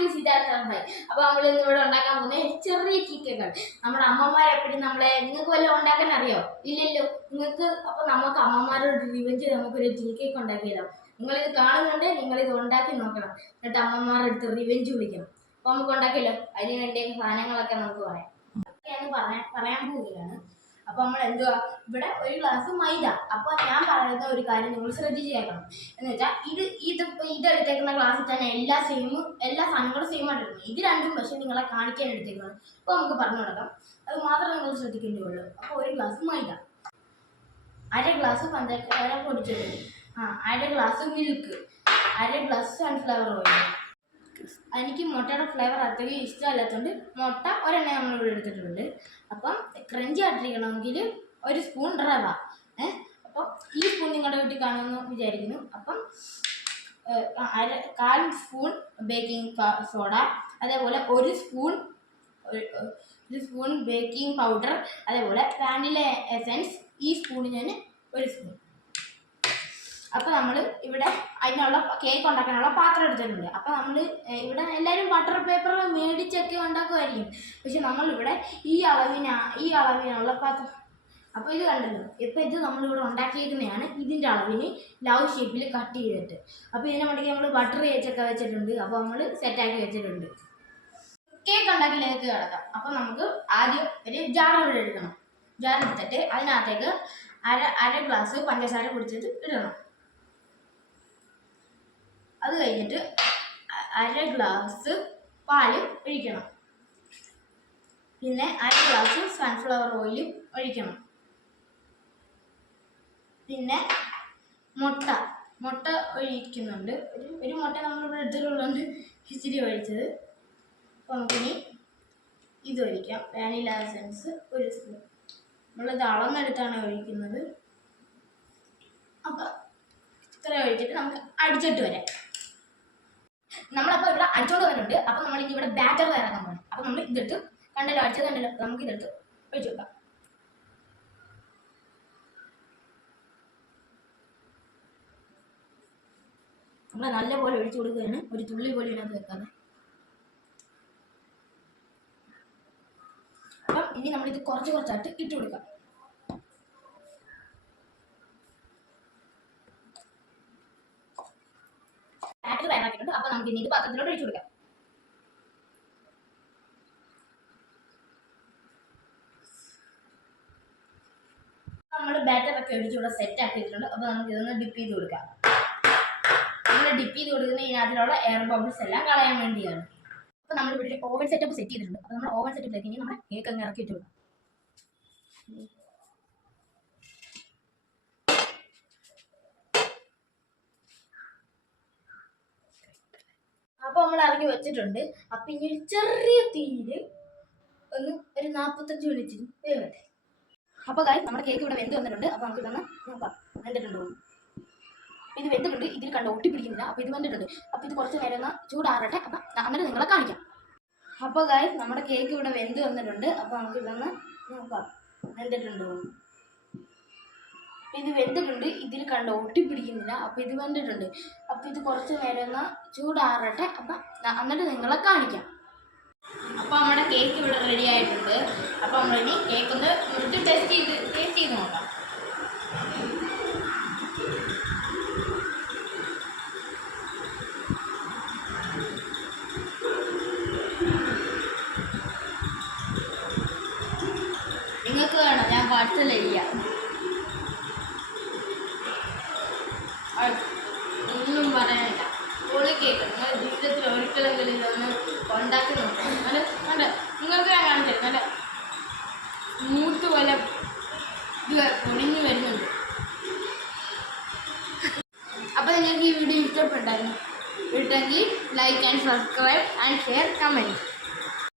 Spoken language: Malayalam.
ടു സിദ്ധാർത്ഥ ഭായ്. അപ്പോൾ നമ്മൾ ഇന്ന് ഇവിടെ ഉണ്ടാക്കാൻ പോകുന്ന ചെറിയ കേക്കുകൾ. നമ്മുടെ അമ്മമാരെപ്പോഴും നിങ്ങൾക്ക് വല്ലതും ഉണ്ടാക്കാൻ അറിയോ? ഇല്ലല്ലോ നിങ്ങൾക്ക്. അപ്പോൾ നമുക്ക് അമ്മമാരോട് റിവെഞ്ച് നമുക്കൊരു ടീ കേക്ക് ഉണ്ടാക്കിയല്ലോ. നിങ്ങളിത് കാണുന്നുണ്ട്, നിങ്ങളിത് ഉണ്ടാക്കി നോക്കണം. എന്നിട്ട് അമ്മമാരുടെ അടുത്ത് റിവെഞ്ച് വിളിക്കണം. അപ്പോൾ നമുക്ക് ഉണ്ടാക്കിയല്ലോ. അതിന് വേണ്ടി സാധനങ്ങളൊക്കെ നമുക്ക് പറയാൻ പോവുകയാണ്. അപ്പോൾ നമ്മൾ എന്തുവാ, ഇവിടെ ഒരു ഗ്ലാസ് മൈദ. അപ്പോൾ ഞാൻ പറയുന്ന ഒരു കാര്യം നിങ്ങൾ ശ്രദ്ധിച്ച് കേൾക്കണം. എന്ന് വെച്ചാൽ ഇതെടുത്തേക്കുന്ന ഗ്ലാസ്സിൽ തന്നെ എല്ലാ സാധനങ്ങളും സെയിം ആയിട്ടിരുന്നു. ഇത് രണ്ടും പക്ഷേ നിങ്ങളെ കാണിക്കാൻ എടുത്തേക്കുന്നത്. അപ്പോൾ നമുക്ക് പറഞ്ഞു കൊടുക്കാം. അത് മാത്രമേ നിങ്ങൾ ശ്രദ്ധിക്കേണ്ടതുള്ളൂ. അപ്പോൾ ഒരു ഗ്ലാസ് മൈദ, 1/2 ഗ്ലാസ് പഞ്ചസാര പൊടിച്ചത്, 1/2 glass milk, 1/2 glass sunflower oil. എനിക്ക് മുട്ടയുടെ ഫ്ലേവർ അത്രയും ഇഷ്ടമല്ലാത്തതുകൊണ്ട് മുട്ട ഒരെണ്ണ നമ്മളിവിടെ എടുത്തിട്ടുണ്ട്. അപ്പം ക്രഞ്ചി ആയിട്ടിരിക്കണമെങ്കിൽ 1 സ്പൂൺ റവ. അപ്പം ഈ സ്പൂൺ നിങ്ങളുടെ വീട്ടിൽ കാണുമെന്ന് വിചാരിക്കുന്നു. അപ്പം 1/4 സ്പൂൺ ബേക്കിംഗ് സോഡ, അതേപോലെ 1 സ്പൂൺ ബേക്കിംഗ് പൗഡർ, അതേപോലെ വാനില എസൻസ്. ഈ സ്പൂണിന് ഞാൻ 1 സ്പൂൺ. അപ്പോൾ നമ്മൾ ഇവിടെ അതിനുള്ള കേക്ക് ഉണ്ടാക്കാനുള്ള പാത്രം എടുത്തിട്ടുണ്ട്. അപ്പോൾ നമ്മൾ ഇവിടെ എല്ലാവരും ബട്ടർ പേപ്പർ മേടിച്ചൊക്കെ ഉണ്ടാക്കുമായിരിക്കും. പക്ഷെ നമ്മളിവിടെ ഈ അളവിനുള്ള പാത്രം. അപ്പോൾ ഇത് കണ്ടല്ലോ. ഇപ്പോൾ ഇത് നമ്മളിവിടെ ഉണ്ടാക്കിയിരിക്കുന്നതാണ്. ഇതിൻ്റെ അളവിന് ലവ് ഷേപ്പിൽ കട്ട് ചെയ്തിട്ട്. അപ്പോൾ ഇതിനെ വേണ്ടിക്ക് നമ്മൾ ബട്ടർ തേച്ചൊക്കെ വെച്ചിട്ടുണ്ട്. അപ്പോൾ നമ്മൾ സെറ്റാക്കി വെച്ചിട്ടുണ്ട്. കേക്ക് ഉണ്ടാക്കിലേക്ക് കിടക്കാം. അപ്പോൾ നമുക്ക് ആദ്യം ഒരു ജാർ ഇവിടെ എടുക്കണം. ജാർ എടുത്തിട്ട് അതിനകത്തേക്ക് അര ഗ്ലാസ് പഞ്ചസാര പൊടിച്ചിട്ട് ഇടണം. അത് കഴിഞ്ഞിട്ട് 1/2 ഗ്ലാസ് പാല് ഒഴിക്കണം. പിന്നെ 1/2 ഗ്ലാസ് സൺഫ്ലവർ ഓയിലും ഒഴിക്കണം. പിന്നെ മുട്ട ഒഴിക്കുന്നുണ്ട്. ഒരു മുട്ട നമ്മളിവിടെ എടുത്തിട്ടുള്ളതുകൊണ്ട് ഇച്ചിരി ഒഴിച്ചത്. അപ്പോൾ നമുക്കിനി ഇത് ഒഴിക്കാം. Vanilla essence 1 spoon. നമ്മളിത് അളന്നെടുത്താണ് ഒഴിക്കുന്നത്. അപ്പോൾ ഇത്ര ഒഴിച്ചിട്ട് നമുക്ക് അടിച്ചിട്ട് വരാം. നമ്മളപ്പോൾ ഇവിടെ അടിച്ചോണ്ട് വന്നിട്ടുണ്ട്. അപ്പോൾ നമ്മൾ ഇനി ഇവിടെ ബാറ്റർ തയ്യാറാക്കാൻ പോകണം. അപ്പോൾ നമ്മൾ ഇതെടുത്ത് അടിച്ചത് കണ്ടല്ലോ. നമുക്ക് ഇതെടുത്ത് ഒഴിച്ചു വെക്കാം. നമ്മൾ നല്ലപോലെ ഒഴിച്ചു കൊടുക്കുകയാണ്. ഒരു തുള്ളി പോലും ഇതിനകത്ത് വെക്കാതെ. അപ്പം ഇനി നമ്മളിത് കുറച്ചായിട്ട് ഇട്ട് കൊടുക്കാം. ബാറ്റർ തയ്യാറാക്കിയിട്ടുണ്ട്. അപ്പോൾ നമുക്ക് ഇനി ഇത് പാത്രത്തിലോട്ട് ഒഴിച്ചു കൊടുക്കാം. നമ്മൾ ബാറ്ററൊക്കെ ഒഴിച്ച് ഇവിടെ സെറ്റ് ആക്കിയിട്ടുണ്ട്. അപ്പോൾ നമുക്ക് ഇതൊന്ന് ഡിപ്പ് ചെയ്ത് കൊടുക്കാം. നമ്മൾ ഡിപ്പ് ചെയ്ത് കൊടുക്കുന്ന ഇതിനകത്തിലുള്ള എയർ ബബിൾസ് എല്ലാം കളയാൻ വേണ്ടിയാണ്. അപ്പോൾ നമ്മളിവിടെ ഓവൻ സെറ്റപ്പ് സെറ്റ് ചെയ്തിട്ടുണ്ട്. അപ്പോൾ നമ്മൾ ഓവൻ സെറ്റപ്പിലേക്ക് ഇനി നമ്മുടെ കേക്ക് അങ്ങ് ഇറക്കിയിട്ട് കൊടുക്കാം. അപ്പോൾ നമ്മൾ ഇറങ്ങി വെച്ചിട്ടുണ്ട്. അപ്പം ഇനി ഒരു ചെറിയ തീയിൽ ഒരു 45 മിനിറ്റിന് വേവട്ടെ. അപ്പോൾ കാര്യം നമ്മുടെ കേക്ക് ഇവിടെ വെന്ത് വന്നിട്ടുണ്ട്. അപ്പോൾ നമുക്ക് ഇതൊന്ന് നോക്കാം വെന്തിട്ടുണ്ടോ. ഇത് വെന്തിട്ടുണ്ട്. ഇതിൽ കണ്ട് ഒട്ടിപ്പിടിക്കുന്നില്ല. അപ്പോൾ ഇത് വെന്തിട്ടുണ്ട്. അപ്പോൾ ഇത് കുറച്ച് നേരം ഒന്ന് ചൂടാറട്ടെ. അപ്പം എന്നിട്ട് നിങ്ങളെ കാണിക്കാം. അപ്പോൾ കാര്യം നമ്മുടെ കേക്ക് ഇവിടെ വെന്ത് വന്നിട്ടുണ്ട്. അപ്പോൾ നമുക്ക് ഇതൊന്ന് നോക്കാം വെന്തിട്ടുണ്ടോ. ഇത് വെന്തിട്ടുണ്ട്. ഇതിൽ കണ്ട് ഒട്ടിപ്പിടിക്കുന്നില്ല. അപ്പോൾ ഇത് വെന്തിട്ടുണ്ട്. അപ്പോൾ ഇത് കുറച്ച് നേരം ഒന്ന് ചൂടാറട്ടെ. അപ്പം എന്നിട്ട് നിങ്ങളെ കാണിക്കാം. അപ്പോൾ നമ്മുടെ കേക്ക് ഇവിടെ റെഡി ആയിട്ടുണ്ട്. അപ്പോൾ നമ്മളിനി കേക്ക് ഒന്ന് ടേസ്റ്റ് ചെയ്ത് നോക്കാം. നിങ്ങൾക്ക് വേണം ഞാൻ പാഴ്സൽ ചെയ്യാം. ഒന്നും പറയാനില്ല. പൊളി കേക്ക്. നിങ്ങൾ ജീവിതത്തിൽ ഒരിക്കലെങ്കിലും ഇതൊന്ന് ഉണ്ടാക്കി നോക്കാം. നല്ല നിങ്ങൾക്ക് ഞാൻ കാണിച്ചത് നല്ല മൂത്ത് പോലെ ഇത് പൊടിഞ്ഞ് വരുന്നുണ്ട്. അപ്പോൾ നിങ്ങൾക്ക് ഈ വീഡിയോ ഇഷ്ടപ്പെട്ടായിരുന്നു. Like and subscribe and share comment.